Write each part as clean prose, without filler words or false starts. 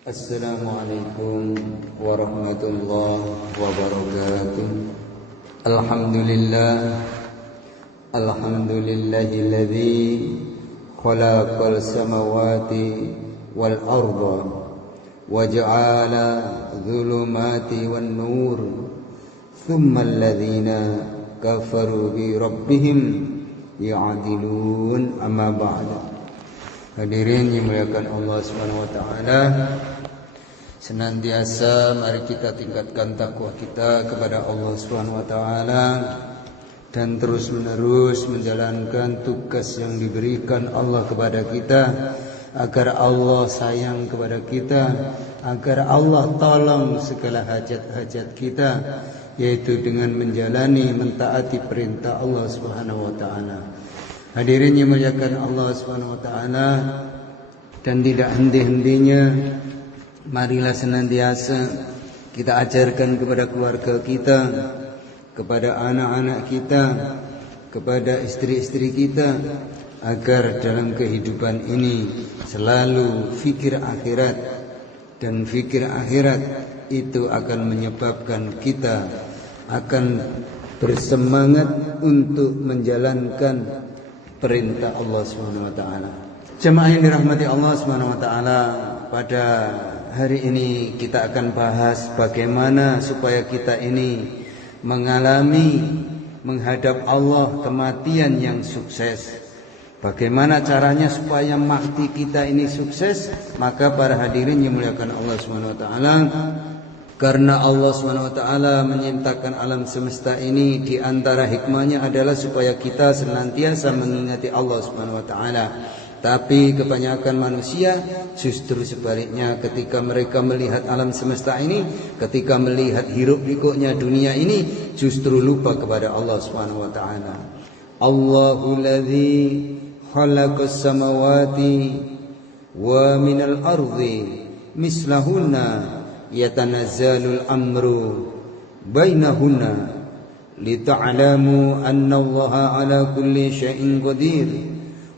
Assalamualaikum warahmatullahi wabarakatuh. Alhamdulillahilladzi khalaqal samawati wal arda wa ja'ala dhulumati wan nur thumma alladhina kafaru bi rabbihim ya'dilun, amma ba'da. Hadirin yang dimuliakan Allah Subhanahu wa taala, senantiasa mari kita tingkatkan takwa kita kepada Allah Subhanahu wa taala dan terus-menerus menjalankan tugas yang diberikan Allah kepada kita, agar Allah sayang kepada kita, agar Allah tolong segala hajat-hajat kita, yaitu dengan menjalani mentaati perintah Allah Subhanahu wa taala. Hadirin yang dimuliakan Allah Subhanahu wa taala, dan tidak henti-hentinya marilah senantiasa kita ajarkan kepada keluarga kita, kepada anak-anak kita, kepada istri-istri kita, agar dalam kehidupan ini selalu fikir akhirat, dan fikir akhirat itu akan menyebabkan kita akan bersemangat untuk menjalankan perintah Allah Subhanahu wa taala. Jemaah yang dirahmati Allah Subhanahu wa taala, pada hari ini kita akan bahas bagaimana supaya kita ini menghadap Allah kematian yang sukses. Bagaimana caranya supaya mati kita ini sukses? Maka para hadirin yang dimuliakan Allah Subhanahu wa taala, karena Allah Subhanahu wa taala menciptakan alam semesta ini, di antara hikmahnya adalah supaya kita senantiasa mengingati Allah Subhanahu wa taala. Tapi kebanyakan manusia justru sebaliknya, ketika mereka melihat alam semesta ini, ketika melihat hiruk pikuknya dunia ini, justru lupa kepada Allah Subhanahu wa taala. Allahul ladzi khalaqas samawati wa minal ardi mislahunna yatanazzalul amru bainahunna lita'lamu annallaha ala kulli syai'in qadir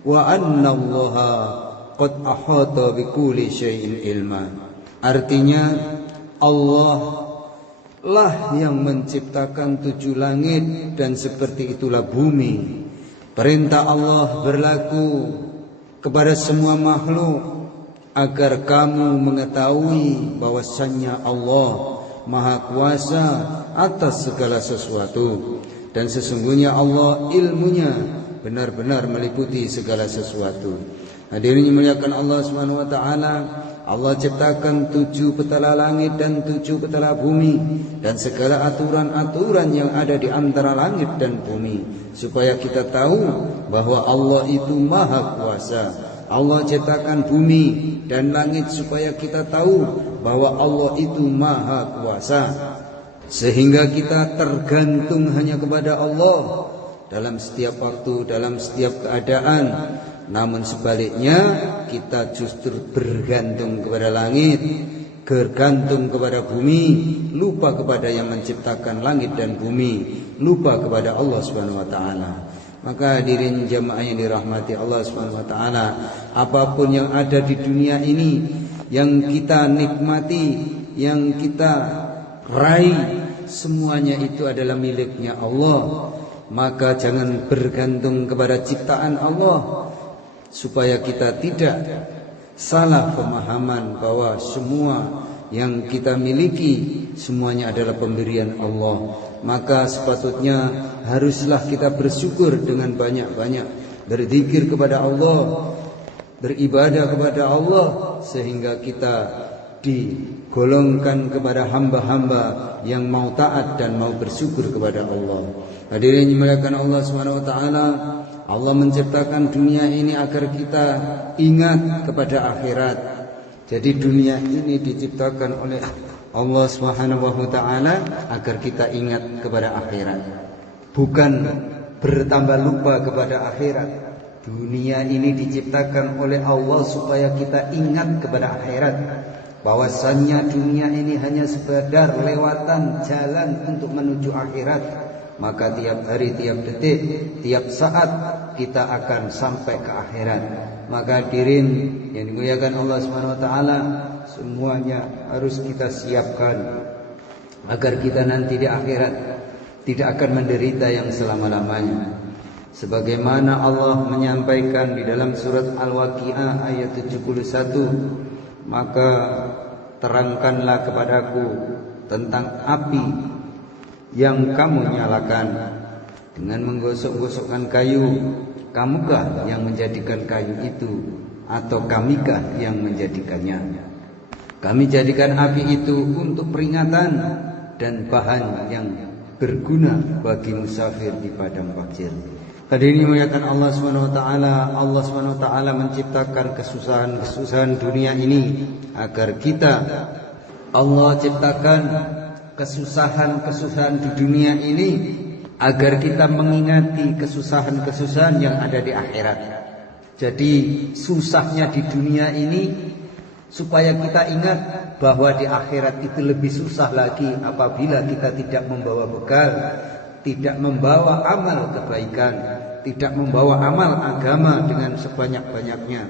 wa annallaha qad ahata bikulli syai'in ilma. Artinya, Allah lah yang menciptakan 7 langit dan seperti itulah bumi. Perintah Allah berlaku kepada semua makhluk agar kamu mengetahui bahwasannya Allah Maha Kuasa atas segala sesuatu, dan sesungguhnya Allah ilmunya benar-benar meliputi segala sesuatu. Hadirin yang dimuliakan Allah Subhanahu wa taala, Allah ciptakan 7 petala langit dan 7 petala bumi, dan segala aturan-aturan yang ada di antara langit dan bumi, supaya kita tahu bahwa Allah itu Maha Kuasa. Allah ciptakan bumi dan langit supaya kita tahu bahwa Allah itu Maha Kuasa, sehingga kita tergantung hanya kepada Allah dalam setiap waktu, dalam setiap keadaan. Namun sebaliknya, kita justru bergantung kepada langit, bergantung kepada bumi, lupa kepada yang menciptakan langit dan bumi, lupa kepada Allah Subhanahu wa taala. Maka hadirin jamaah yang dirahmati Allah Subhanahu wa taala, apapun yang ada di dunia ini, yang kita nikmati, yang kita raih, semuanya itu adalah miliknya Allah. Maka jangan bergantung kepada ciptaan Allah, supaya kita tidak salah pemahaman bahwa semua yang kita miliki semuanya adalah pemberian Allah. Maka sepatutnya haruslah kita bersyukur dengan banyak-banyak berzikir kepada Allah, beribadah kepada Allah, sehingga kita digolongkan kepada hamba-hamba yang mau taat dan mau bersyukur kepada Allah. Hadirin yang dimuliakan Allah Subhanahu wa taala, Allah menciptakan dunia ini agar kita ingat kepada akhirat. Jadi dunia ini diciptakan oleh Allah Subhanahu wa taala agar kita ingat kepada akhirat, bukan bertambah lupa kepada akhirat. Dunia ini diciptakan oleh Allah supaya kita ingat kepada akhirat, bahwasannya dunia ini hanya sekedar lewatan jalan untuk menuju akhirat. maka tiap hari, tiap detik, tiap saat kita akan sampai ke akhirat. Maka hadirin yang dimuliakan Allah Subhanahu wa taala, semuanya harus kita siapkan agar kita nanti di akhirat tidak akan menderita yang selama-lamanya. Sebagaimana Allah menyampaikan di dalam surat Al-Waqiah ayat 71, maka terangkanlah kepadaku tentang api yang kamu nyalakan dengan menggosok-gosokkan kayu. Kamukah yang menjadikan kayu itu, atau kamikah yang menjadikannya? Kami jadikan api itu untuk peringatan dan bahan yang berguna bagi musafir di padang pasir. Hadirin dimuliakan Allah Subhanahu wa taala, Allah Subhanahu wa taala menciptakan kesusahan-kesusahan dunia ini agar kita, Allah ciptakan kesusahan-kesusahan di dunia ini agar kita mengingati kesusahan-kesusahan yang ada di akhirat. Jadi susahnya di dunia ini supaya kita ingat bahwa di akhirat itu lebih susah lagi apabila kita tidak membawa bekal, tidak membawa amal kebaikan, tidak membawa amal agama dengan sebanyak-banyaknya.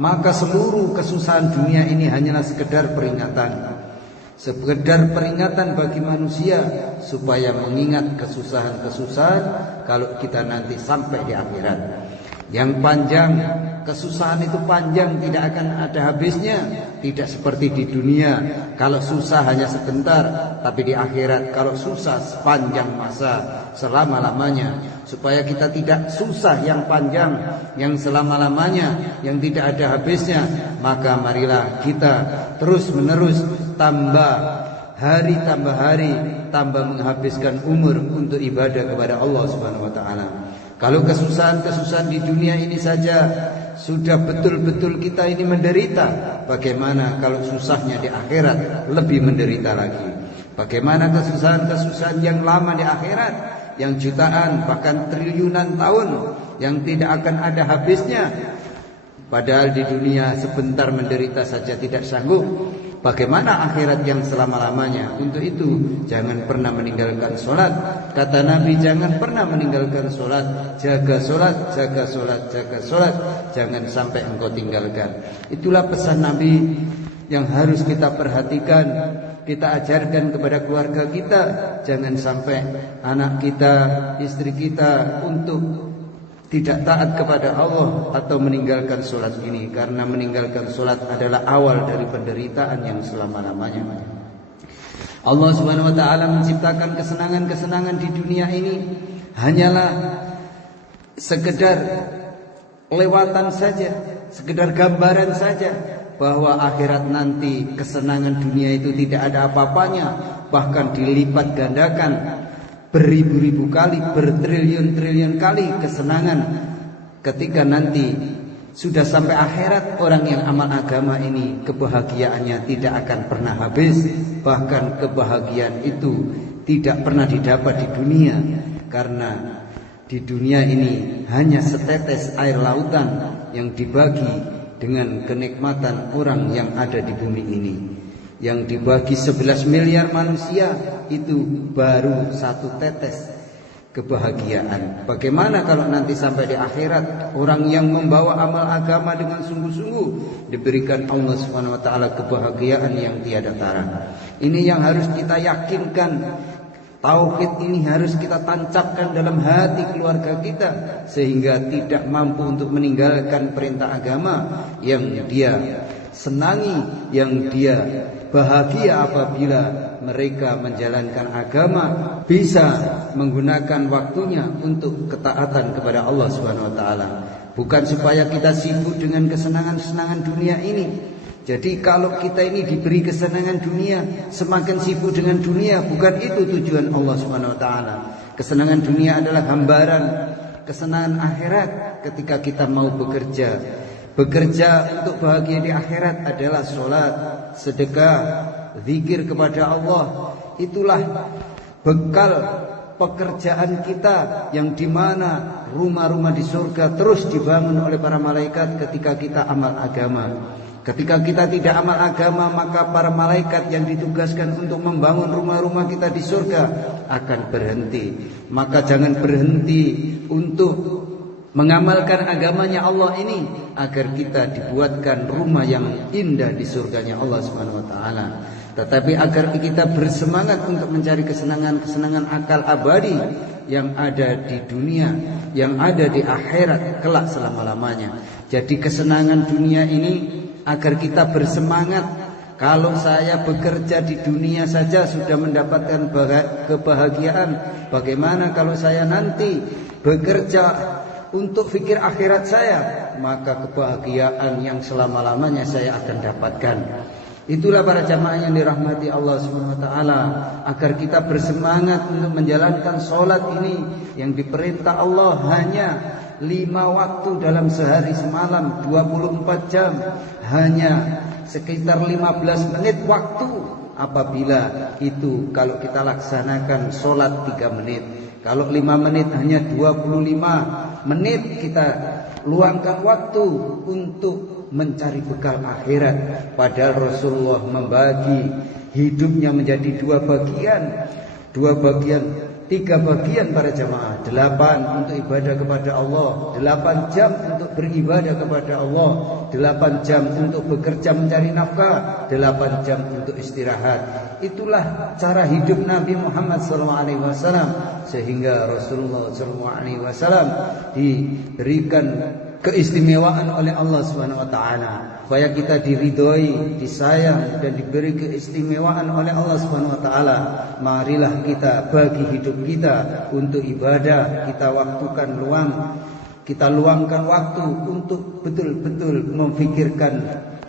Maka seluruh kesusahan dunia ini hanyalah sekedar peringatan. Sekedar peringatan bagi manusia supaya mengingat kesusahan-kesusahan kalau kita nanti sampai di akhirat. Yang panjang, kesusahan itu panjang, tidak akan ada habisnya. Tidak seperti di dunia, kalau susah hanya sebentar. Tapi di akhirat kalau susah sepanjang masa, selama-lamanya. Supaya kita tidak susah yang panjang, yang selama-lamanya, yang tidak ada habisnya, maka marilah kita terus-menerus tambah hari, tambah menghabiskan umur untuk ibadah kepada Allah Subhanahu wa taala. Kalau kesusahan-kesusahan di dunia ini saja sudah betul-betul kita ini menderita, bagaimana kalau susahnya di akhirat lebih menderita lagi? Bagaimana kesusahan-kesusahan yang lama di akhirat, yang jutaan bahkan triliunan tahun, yang tidak akan ada habisnya? Padahal di dunia sebentar menderita saja tidak sanggup. Bagaimana akhirat yang selama-lamanya? Untuk itu jangan pernah meninggalkan sholat. Kata Nabi, jangan pernah meninggalkan sholat. Jaga sholat, jaga sholat, jaga sholat. Jangan sampai engkau tinggalkan. Itulah pesan Nabi yang harus kita perhatikan, kita ajarkan kepada keluarga kita. Jangan sampai anak kita, istri kita untuk tidak taat kepada Allah atau meninggalkan sholat ini. Karena meninggalkan sholat adalah awal dari penderitaan yang selama-lamanya. Allah Subhanahu wa ta'ala menciptakan kesenangan-kesenangan di dunia ini hanyalah sekedar lewatan saja, sekedar gambaran saja, bahwa akhirat nanti kesenangan dunia itu tidak ada apa-apanya, bahkan dilipat gandakan beribu-ribu kali, bertriliun-triliun kali kesenangan. Ketika nanti sudah sampai akhirat, orang yang amal agama ini kebahagiaannya tidak akan pernah habis. Bahkan kebahagiaan itu tidak pernah didapat di dunia, karena di dunia ini hanya setetes air lautan yang dibagi dengan kenikmatan orang yang ada di bumi ini. Yang dibagi 11 miliar manusia itu baru satu tetes kebahagiaan. Bagaimana kalau nanti sampai di akhirat, orang yang membawa amal agama dengan sungguh-sungguh diberikan Allah Subhanahu wa taala kebahagiaan yang tiada tara. Ini yang harus kita yakinkan. Tauhid ini harus kita tancapkan dalam hati keluarga kita, sehingga tidak mampu untuk meninggalkan perintah agama yang dia senangi, yang dia bahagia apabila mereka menjalankan agama, bisa menggunakan waktunya untuk ketaatan kepada Allah Subhanahu wa taala. Bukan supaya kita sibuk dengan kesenangan-kesenangan dunia ini. Jadi kalau kita ini diberi kesenangan dunia, semakin sibuk dengan dunia, bukan itu tujuan Allah Subhanahu wa taala. Kesenangan dunia adalah gambaran kesenangan akhirat ketika kita mau bekerja. Bekerja untuk bahagia di akhirat adalah sholat, sedekah, zikir kepada Allah. Itulah bekal pekerjaan kita, yang dimana rumah-rumah di surga terus dibangun oleh para malaikat ketika kita amal agama. Ketika kita tidak amal agama, maka para malaikat yang ditugaskan untuk membangun rumah-rumah kita di surga akan berhenti. Maka jangan berhenti untuk mengamalkan agamanya Allah ini, agar kita dibuatkan rumah yang indah di surganya Allah Subhanahu wa taala. Tetapi agar kita bersemangat untuk mencari kesenangan-kesenangan akal abadi yang ada di dunia, yang ada di akhirat kelak selama-lamanya. Jadi kesenangan dunia ini agar kita bersemangat. Kalau saya bekerja di dunia saja sudah mendapatkan kebahagiaan, bagaimana kalau saya nanti bekerja untuk fikir akhirat saya? Maka kebahagiaan yang selama-lamanya saya akan dapatkan. Itulah para jamaah yang dirahmati Allah Subhanahu wa taala, agar kita bersemangat untuk menjalankan sholat ini yang diperintah Allah hanya 5 waktu dalam sehari semalam, 24 jam, hanya sekitar 15 menit waktu. Apabila itu kalau kita laksanakan sholat 3 menit, kalau 5 menit hanya 25 menit kita luangkan waktu untuk mencari bekal akhirat. Padahal Rasulullah membagi hidupnya menjadi 2 bagian, 3 bagian para jamaah. 8 untuk ibadah kepada Allah, 8 jam untuk beribadah kepada Allah, 8 jam untuk bekerja mencari nafkah, 8 jam untuk istirahat. Itulah cara hidup Nabi Muhammad SAW, sehingga Rasulullah SAW diberikan keistimewaan oleh Allah Subhanahu wa taala, supaya kita diridhoi, disayang dan diberi keistimewaan oleh Allah Subhanahu wa taala. Marilah kita bagi hidup kita untuk ibadah, kita luangkan waktu untuk betul-betul memfikirkan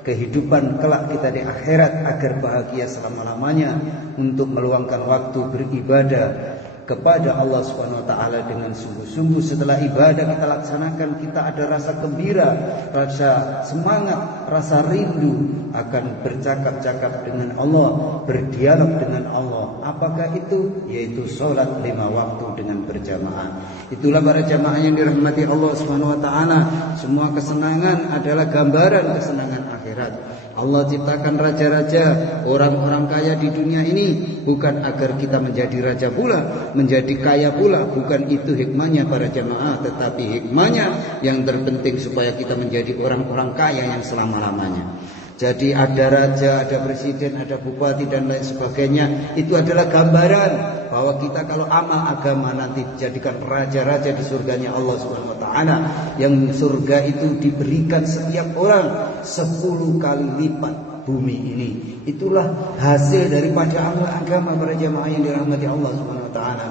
kehidupan kelak kita di akhirat agar bahagia selama-lamanya, untuk meluangkan waktu beribadah kepada Allah Subhanahu wa taala dengan sungguh-sungguh. Setelah ibadah kita laksanakan, kita ada rasa gembira, rasa semangat, rasa rindu akan bercakap-cakap dengan Allah, berdialog dengan Allah. Apakah itu? Yaitu sholat 5 waktu dengan berjamaah. Itulah para jamaah yang dirahmati Allah Subhanahu wa taala. Semua kesenangan adalah gambaran kesenangan akhirat. Allah ciptakan raja-raja, orang-orang kaya di dunia ini bukan agar kita menjadi raja pula, menjadi kaya pula. Bukan itu hikmahnya para jamaah, tetapi hikmahnya yang terpenting supaya kita menjadi orang-orang kaya yang selama-lamanya. Jadi ada raja, ada presiden, ada bupati dan lain sebagainya. Itu adalah gambaran bahwa kita kalau amal agama nanti dijadikan raja-raja di surganya Allah Subhanahu wa taala, yang surga itu diberikan setiap orang 10 kali lipat bumi ini. Itulah hasil daripada amal agama para jamaah yang dirahmati Allah Subhanahu wa taala.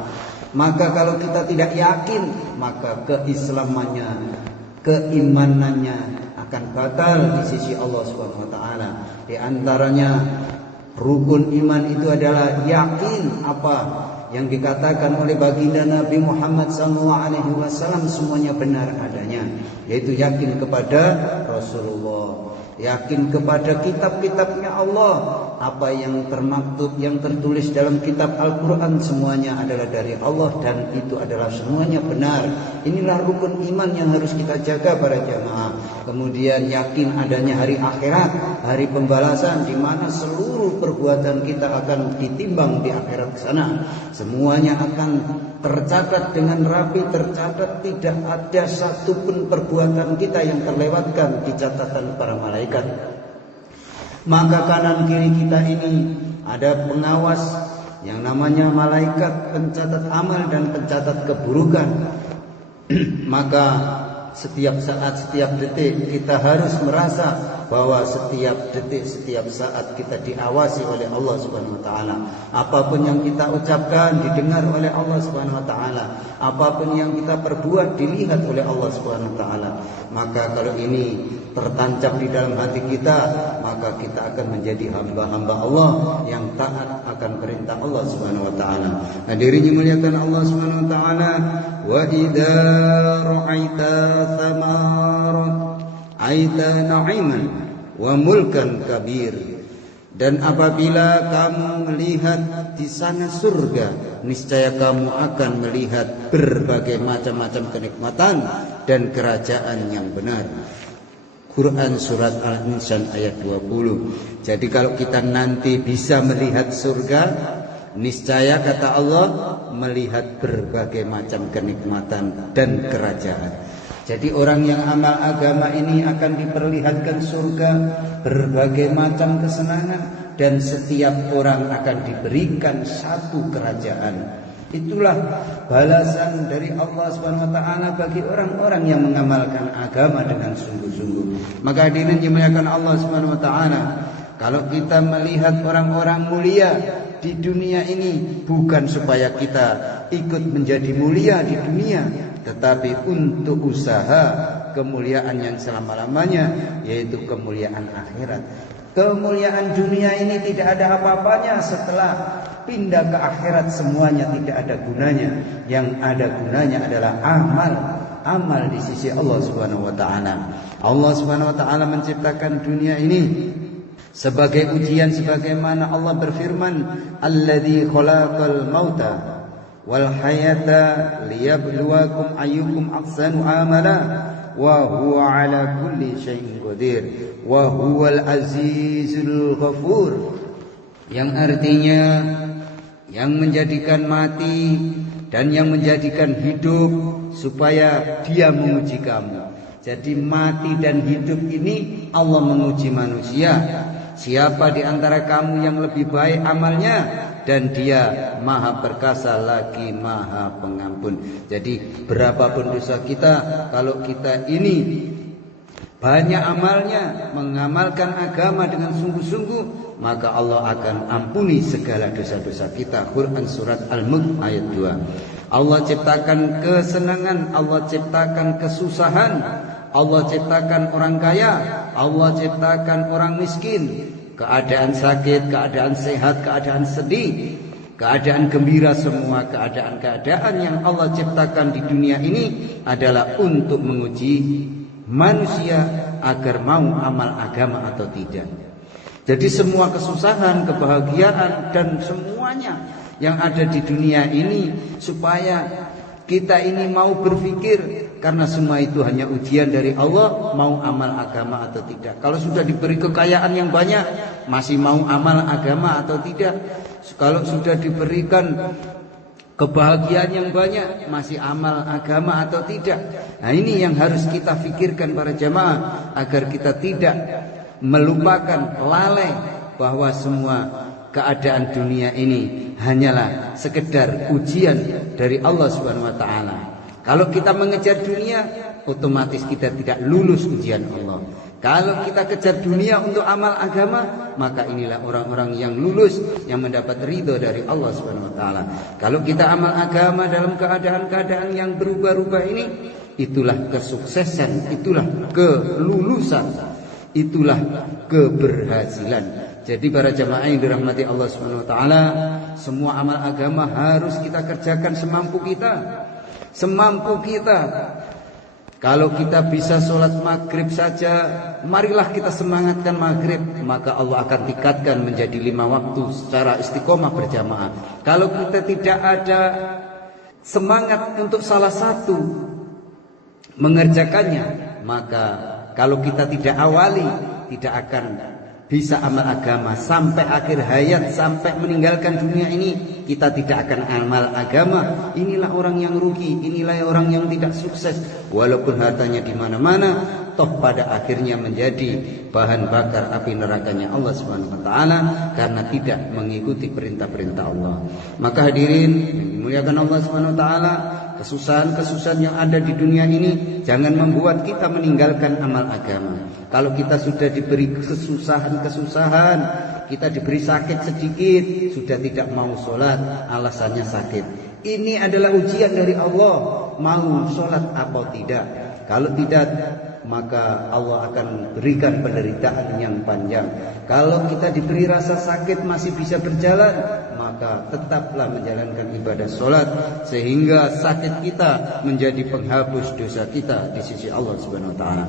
Maka kalau kita tidak yakin, maka keislamannya, keimanannya akan batal di sisi Allah Subhanahu wa taala. Di antaranya rukun iman itu adalah yakin apa yang dikatakan oleh baginda Nabi Muhammad SAW semuanya benar adanya, yaitu yakin kepada Rasulullah, yakin kepada kitab-kitabnya Allah. Apa yang termaktub, yang tertulis dalam kitab Al-Quran semuanya adalah dari Allah dan itu adalah semuanya benar. Inilah rukun iman yang harus kita jaga para jamaah. Kemudian yakin adanya hari akhirat, hari pembalasan, di mana seluruh perbuatan kita akan ditimbang di akhirat sana. Semuanya akan tercatat dengan rapi, tercatat, tidak ada satupun perbuatan kita yang terlewatkan di catatan para malaikat. Maka kanan kiri kita ini ada pengawas yang namanya malaikat pencatat amal dan pencatat keburukan. Maka setiap saat, setiap detik kita harus merasa bahwa setiap detik, setiap saat kita diawasi oleh Allah Subhanahu wa taala. Apapun yang kita ucapkan didengar oleh Allah Subhanahu wa taala. Apapun yang kita perbuat dilihat oleh Allah Subhanahu wa taala. Maka kalau ini tertancap di dalam hati kita, maka kita akan menjadi hamba-hamba Allah yang taat akan perintah Allah Subhanahu wa taala. Hadirin dimuliakan Allah Subhanahu wa taala, wa idza ra'aita thamaran aita na'iman wa mulkan kabir. Dan apabila kamu melihat di sana surga, niscaya kamu akan melihat berbagai macam-macam kenikmatan dan kerajaan yang benar. Quran surat Al-Insan ayat 20. Jadi kalau kita nanti bisa melihat surga, niscaya kata Allah melihat berbagai macam kenikmatan dan kerajaan. Jadi orang yang amal agama ini akan diperlihatkan surga, berbagai macam kesenangan, dan setiap orang akan diberikan satu kerajaan. Itulah balasan dari Allah Subhanahu wa taala bagi orang-orang yang mengamalkan agama dengan sungguh-sungguh. Maka hadirin dimuliakan Allah Subhanahu wa taala, kalau kita melihat orang-orang mulia di dunia ini bukan supaya kita ikut menjadi mulia di dunia, tetapi untuk usaha kemuliaan yang selama-lamanya, yaitu kemuliaan akhirat. Kemuliaan dunia ini tidak ada apa-apanya setelah pindah ke akhirat, semuanya tidak ada gunanya. Yang ada gunanya adalah amal di sisi Allah Subhanahu wa taala. Allah Subhanahu wa taala menciptakan dunia ini sebagai ujian, sebagaimana Allah berfirman, "Alladzi khalaqal mauta wal hayata liyabluwakum ayyukum ahsanu amala wa huwa ala kulli syai'in qadir wa huwal azizul ghafur." Yang artinya yang menjadikan mati dan yang menjadikan hidup supaya Dia menguji kamu. Jadi mati dan hidup ini Allah menguji manusia. Siapa di antara kamu yang lebih baik amalnya, dan Dia maha perkasa lagi maha pengampun. Jadi berapapun dosa kita, kalau kita ini banyak amalnya, mengamalkan agama dengan sungguh-sungguh, maka Allah akan ampuni segala dosa-dosa kita. Quran surat Al-Mulk ayat 2. Allah ciptakan kesenangan, Allah ciptakan kesusahan, Allah ciptakan orang kaya, Allah ciptakan orang miskin, keadaan sakit, keadaan sehat, keadaan sedih, keadaan gembira, semua keadaan-keadaan yang Allah ciptakan di dunia ini adalah untuk menguji manusia agar mau amal agama atau tidak. Jadi semua kesusahan, kebahagiaan, dan semuanya yang ada di dunia ini supaya kita ini mau berpikir, karena semua itu hanya ujian dari Allah, mau amal agama atau tidak. Kalau sudah diberi kekayaan yang banyak, masih mau amal agama atau tidak? Kalau sudah diberikan kebahagiaan yang banyak, masih amal agama atau tidak? Nah, ini yang harus kita pikirkan para jamaah, agar kita tidak melupakan, lalai bahwa semua keadaan dunia ini hanyalah sekedar ujian dari Allah Subhanahu wa taala. Kalau kita mengejar dunia, otomatis kita tidak lulus ujian Allah. Kalau kita kejar dunia untuk amal agama, maka inilah orang-orang yang lulus, yang mendapat ridho dari Allah Subhanahu wa taala. Kalau kita amal agama dalam keadaan-keadaan yang berubah-ubah ini, itulah kesuksesan, itulah kelulusan, itulah keberhasilan. Jadi para jamaah yang dirahmati Allah Subhanahu wa taala, semua amal agama harus kita kerjakan semampu kita. Semampu kita. Kalau kita bisa sholat maghrib saja, marilah kita semangatkan maghrib, maka Allah akan tingkatkan menjadi 5 waktu secara istiqomah berjamaah. Kalau kita tidak ada semangat untuk salah satu mengerjakannya, maka kalau kita tidak awali, tidak akan bisa amal agama sampai akhir hayat, sampai meninggalkan dunia ini kita tidak akan amal agama. Inilah orang yang rugi, inilah orang yang tidak sukses. Walaupun hartanya di mana-mana, toh pada akhirnya menjadi bahan bakar api nerakanya Allah Subhanahu wa taala karena tidak mengikuti perintah-perintah Allah. Maka hadirin yang dimuliakan Allah Subhanahu wa taala, kesusahan-kesusahan yang ada di dunia ini jangan membuat kita meninggalkan amal agama. Kalau kita sudah diberi kesusahan-kesusahan, kita diberi sakit sedikit, sudah tidak mau sholat, alasannya sakit. Ini adalah ujian dari Allah, mau sholat atau tidak. Kalau tidak, maka Allah akan berikan penderitaan yang panjang. Kalau kita diberi rasa sakit masih bisa berjalan, maka tetaplah menjalankan ibadah sholat, sehingga sakit kita menjadi penghapus dosa kita di sisi Allah Subhanahu wa taala.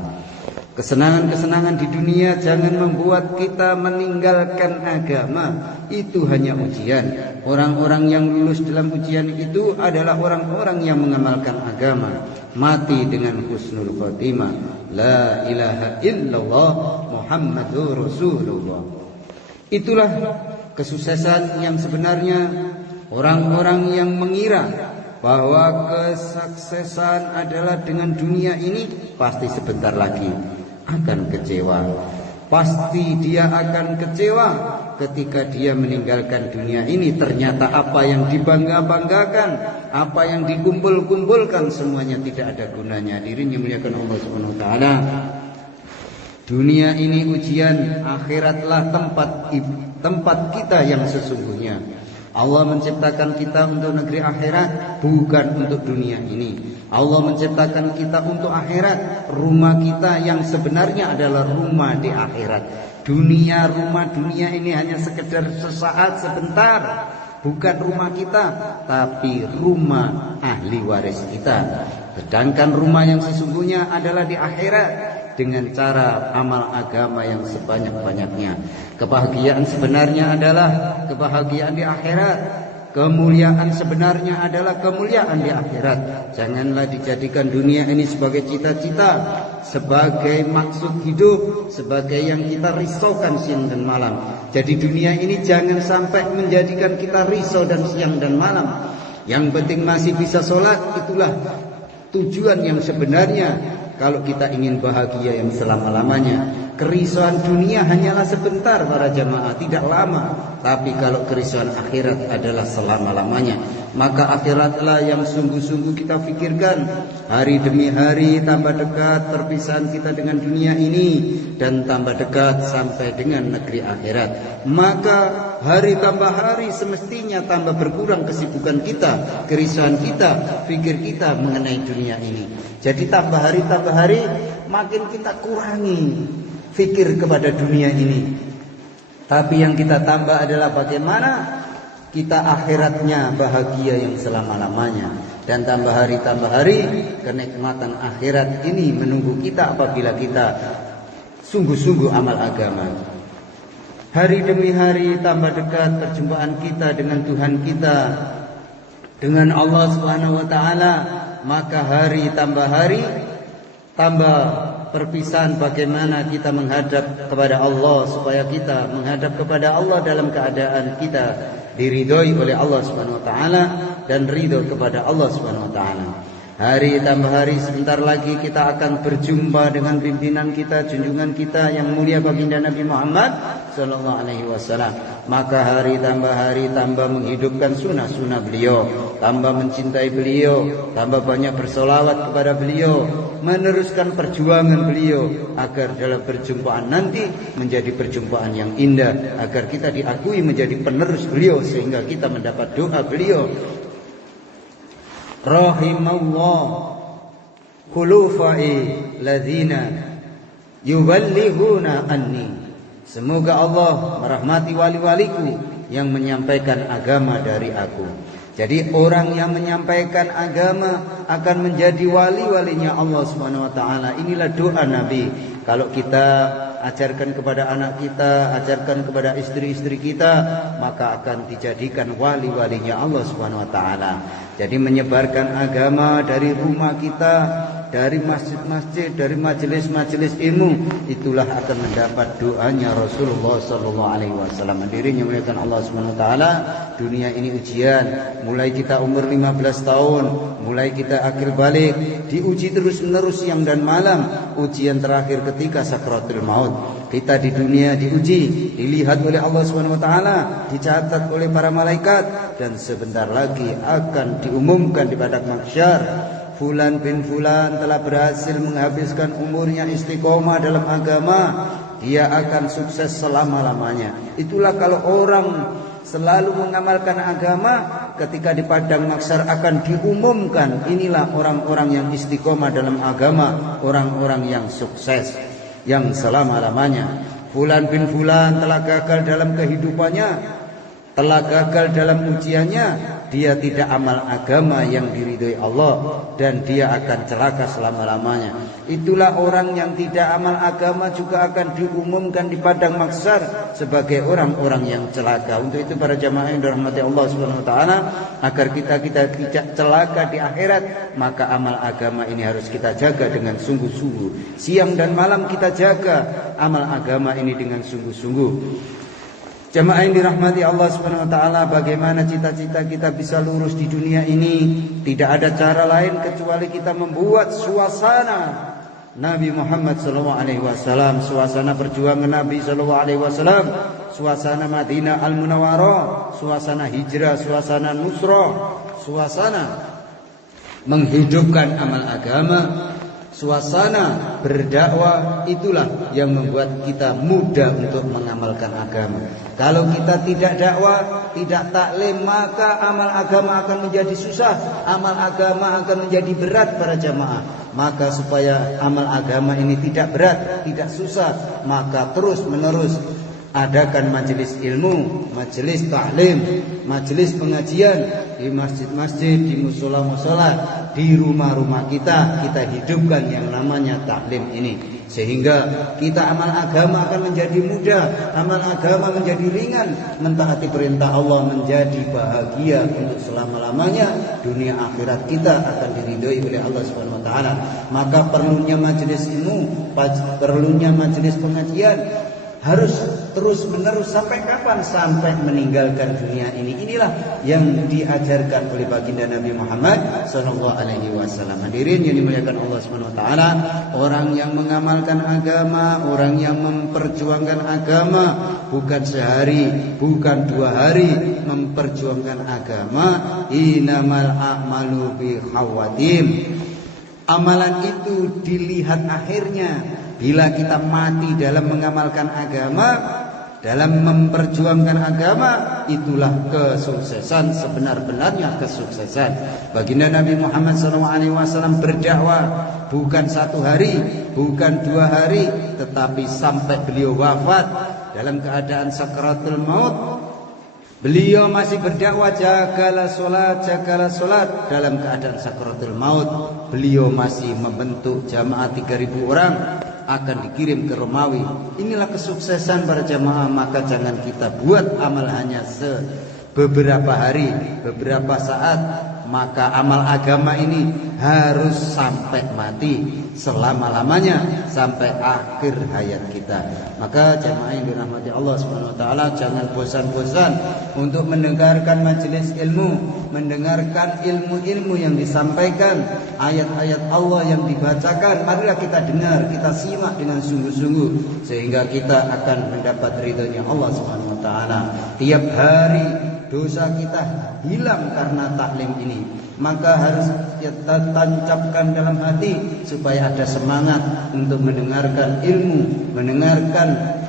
Kesenangan-kesenangan di dunia jangan membuat kita meninggalkan agama. Itu hanya ujian. Orang-orang yang lulus dalam ujian itu adalah orang-orang yang mengamalkan agama, mati dengan husnul khotimah. la ilaha illallah Muhammadur Rasulullah. Itulah kesuksesan yang sebenarnya. Orang-orang yang mengira bahwa kesuksesan adalah dengan dunia ini pasti sebentar lagi akan kecewa. Pasti dia akan kecewa ketika dia meninggalkan dunia ini. Ternyata apa yang dibangga-banggakan, apa yang dikumpul-kumpulkan, semuanya tidak ada gunanya. Hadirin yang muliakan Allah Subhanahu wa taala. Dunia ini ujian, akhiratlah tempat kita yang sesungguhnya. Allah menciptakan kita untuk negeri akhirat, bukan untuk dunia ini. Allah menciptakan kita untuk akhirat. Rumah kita yang sebenarnya adalah rumah di akhirat. Rumah dunia ini hanya sekedar sesaat, sebentar. Bukan rumah kita, tapi rumah ahli waris kita. Sedangkan rumah yang sesungguhnya adalah di akhirat, dengan cara amal agama yang sebanyak-banyaknya. Kebahagiaan sebenarnya adalah kebahagiaan di akhirat. Kemuliaan sebenarnya adalah kemuliaan di akhirat. Janganlah dijadikan dunia ini sebagai cita-cita, sebagai maksud hidup, sebagai yang kita risaukan siang dan malam. Jadi dunia ini jangan sampai menjadikan kita risau dan siang dan malam. Yang penting masih bisa sholat, itulah tujuan yang sebenarnya. Kalau kita ingin bahagia yang selama-lamanya, kerisauan dunia hanyalah sebentar para jamaah, tidak lama. Tapi kalau kerisauan akhirat adalah selama-lamanya, maka akhiratlah yang sungguh-sungguh kita pikirkan. Hari demi hari tambah dekat perpisahan kita dengan dunia ini, dan tambah dekat sampai dengan negeri akhirat. Maka hari tambah hari semestinya tambah berkurang kesibukan kita, kerisauan kita, pikir kita mengenai dunia ini. Jadi tambah hari makin kita kurangi fikir kepada dunia ini. Tapi yang kita tambah adalah bagaimana kita akhiratnya bahagia yang selama-lamanya. Dan tambah hari kenikmatan akhirat ini menunggu kita apabila kita sungguh-sungguh amal agama. Hari demi hari tambah dekat perjumpaan kita dengan Tuhan kita, dengan Allah Subhanahu wa taala. Maka hari tambah perpisahan bagaimana kita menghadap kepada Allah, supaya kita menghadap kepada Allah dalam keadaan kita diridhoi oleh Allah Subhanahu wa taala dan ridho kepada Allah Subhanahu wa taala. Hari tambah hari, sebentar lagi kita akan berjumpa dengan pimpinan kita, junjungan kita yang mulia baginda Nabi Muhammad sallallahu alaihi wasallam. Maka hari tambah menghidupkan sunnah-sunnah beliau, tambah mencintai beliau, tambah banyak bersolawat kepada beliau, meneruskan perjuangan beliau agar dalam perjumpaan nanti menjadi perjumpaan yang indah, agar kita diakui menjadi penerus beliau sehingga kita mendapat doa beliau. Rahimallah khulufai ladzina yuballighuna anni. Semoga Allah merahmati wali-waliku yang menyampaikan agama dari aku. Jadi orang yang menyampaikan agama akan menjadi wali-walinya Allah Subhanahu wa taala. Inilah doa Nabi. Kalau kita ajarkan kepada anak kita, ajarkan kepada istri-istri kita, maka akan dijadikan wali-walinya Allah Subhanahu wa taala. Jadi menyebarkan agama dari rumah kita, dari masjid-masjid, dari majelis-majelis ilmu, itulah akan mendapat doanya Rasulullah sallallahu alaihi wasallam. Hadirin yang muliakan Allah Subhanahu wa taala, dunia ini ujian. Mulai kita umur 15 tahun, mulai kita akil balik, diuji terus-menerus siang dan malam. Ujian terakhir ketika sakratul maut. Kita di dunia diuji, dilihat oleh Allah Subhanahu wa taala, dicatat oleh para malaikat, dan sebentar lagi akan diumumkan di padang mahsyar. Fulan bin Fulan telah berhasil menghabiskan umurnya istiqomah dalam agama, dia akan sukses selama-lamanya. Itulah kalau orang selalu mengamalkan agama, ketika di padang mahsyar akan diumumkan, inilah orang-orang yang istiqomah dalam agama, orang-orang yang sukses yang selama-lamanya. Fulan bin Fulan telah gagal dalam kehidupannya, telah gagal dalam ujiannya, dia tidak amal agama yang diridhoi Allah dan dia akan celaka selama-lamanya. Itulah orang yang tidak amal agama juga akan diumumkan di padang mahsyar sebagai orang-orang yang celaka. Untuk itu para jamaah yang dirahmati Allah Subhanahu wa taala, agar kita tidak celaka di akhirat, maka amal agama ini harus kita jaga dengan sungguh-sungguh. Siang dan malam kita jaga amal agama ini dengan sungguh-sungguh. Jamaah yang dirahmati Allah Subhanahu wa taala, bagaimana cita-cita kita bisa lurus di dunia ini? Tidak ada cara lain kecuali kita membuat suasana Nabi Muhammad SAW, suasana perjuangan Nabi SAW, suasana Madinah Al-Munawwarah, suasana hijrah, suasana nusrah, suasana menghidupkan amal agama, suasana berdakwah. Itulah yang membuat kita mudah untuk mengamalkan agama. Kalau kita tidak dakwah, tidak taklim, maka amal agama akan menjadi susah, amal agama akan menjadi berat para jamaah. Maka supaya amal agama ini tidak berat, tidak susah, maka terus menerus adakan majelis ilmu, majelis taklim, majelis pengajian di masjid-masjid, di musola-musola, di rumah-rumah kita hidupkan yang namanya taklim ini, sehingga kita amal agama akan menjadi mudah, amal agama menjadi ringan, mentaati perintah Allah menjadi bahagia untuk selama-lamanya. Dunia akhirat kita akan diridhoi oleh Allah Subhanahu wa taala. Maka perlunya majelis ilmu, perlunya majelis pengajian harus terus menerus. Sampai kapan? Sampai meninggalkan dunia ini. Inilah yang diajarkan oleh baginda Nabi Muhammad SAW. Hadirin yang dimuliakan Allah Subhanahu wa taala, orang yang mengamalkan agama, orang yang memperjuangkan agama, bukan sehari, bukan 2 hari memperjuangkan agama, inamal a'malu bi khawatim. Amalan itu dilihat akhirnya. Bila kita mati dalam mengamalkan agama, dalam memperjuangkan agama, itulah kesuksesan, sebenar-benarnya kesuksesan. Baginda Nabi Muhammad SAW berdakwah bukan 1 hari, bukan 2 hari, tetapi sampai beliau wafat dalam keadaan sakaratul maut. Beliau masih berdakwah, jagalah solat, jagalah solat. Dalam keadaan sakaratul maut, beliau masih membentuk jamaah 3.000 orang akan dikirim ke Romawi. Inilah kesuksesan para jamaah. Maka jangan kita buat amal hanya beberapa hari, beberapa saat. Maka amal agama ini harus sampai mati, selama-lamanya, sampai akhir hayat kita. Maka jamaah yang dirahmati Allah Subhanahu wa taala, jangan bosan-bosan untuk mendengarkan majelis ilmu, mendengarkan ilmu-ilmu yang disampaikan, ayat-ayat Allah yang dibacakan. Marilah kita dengar, kita simak dengan sungguh-sungguh, sehingga kita akan mendapat ridhonya Allah Subhanahu wa taala. Tiap hari dosa kita hilang karena taklim ini. Maka harus kita tancapkan dalam hati supaya ada semangat untuk mendengarkan ilmu, mendengarkan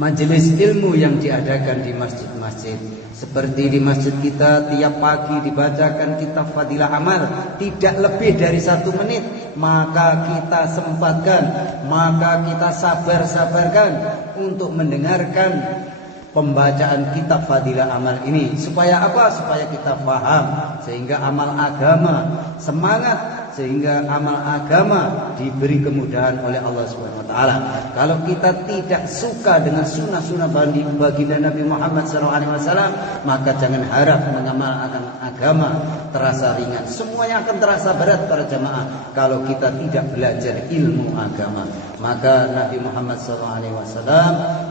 majelis ilmu yang diadakan di masjid-masjid. Seperti di masjid kita tiap pagi dibacakan kitab Fadilah Amal, tidak lebih dari 1 menit. Maka kita sempatkan, maka kita sabar-sabarkan untuk mendengarkan pembacaan kitab Fadilah Amal ini. Supaya apa? Supaya kita paham, sehingga amal agama semangat, sehingga amal agama diberi kemudahan oleh Allah Subhanahu wa taala. Kalau kita tidak suka dengan sunnah-sunnah baginda Nabi Muhammad SAW, maka jangan harap mengamalkan agama terasa ringan. Semuanya akan terasa berat para jamaah kalau kita tidak belajar ilmu agama. Maka Nabi Muhammad SAW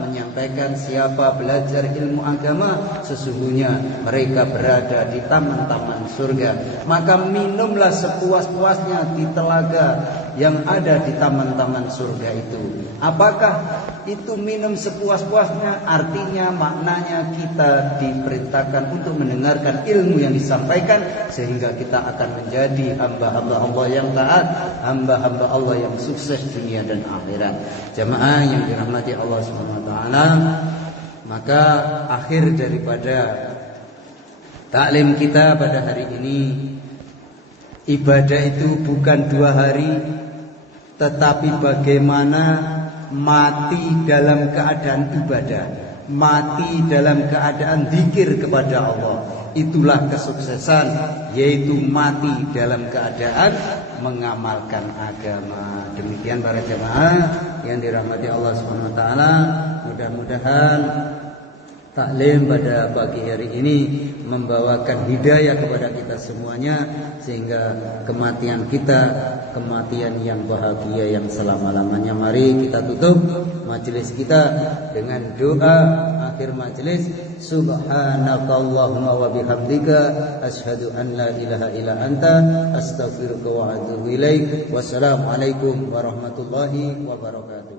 menyampaikan, siapa belajar ilmu agama, sesungguhnya mereka berada di taman-taman surga. Maka minumlah sepuas-puasnya di telaga yang ada di taman-taman surga itu. Apakah itu minum sepuas-puasnya? Artinya, maknanya kita diperintahkan untuk mendengarkan ilmu yang disampaikan, sehingga kita akan menjadi hamba-hamba Allah yang taat, hamba-hamba Allah yang sukses dunia dan akhirat. Jamaah yang dirahmati Allah Subhanahu wa taala, maka akhir daripada taklim kita pada hari ini, ibadah itu bukan 2 hari, tetapi bagaimana mati dalam keadaan ibadah. mati dalam keadaan zikir kepada Allah. Itulah kesuksesan, yaitu mati dalam keadaan mengamalkan agama. Demikian para jemaah yang dirahmati Allah Subhanahu wa taala, mudah-mudahan taklim pada pagi hari ini membawakan hidayah kepada kita semuanya, sehingga kematian kita kematian yang bahagia yang selama-lamanya. Mari kita tutup majelis kita dengan doa akhir majelis. Subhanakallahumma wa bihamdika asyhadu an la ilaha illa anta astaghfiruka wa atubu ilaik. Wassalamualaikum warahmatullahi wabarakatuh.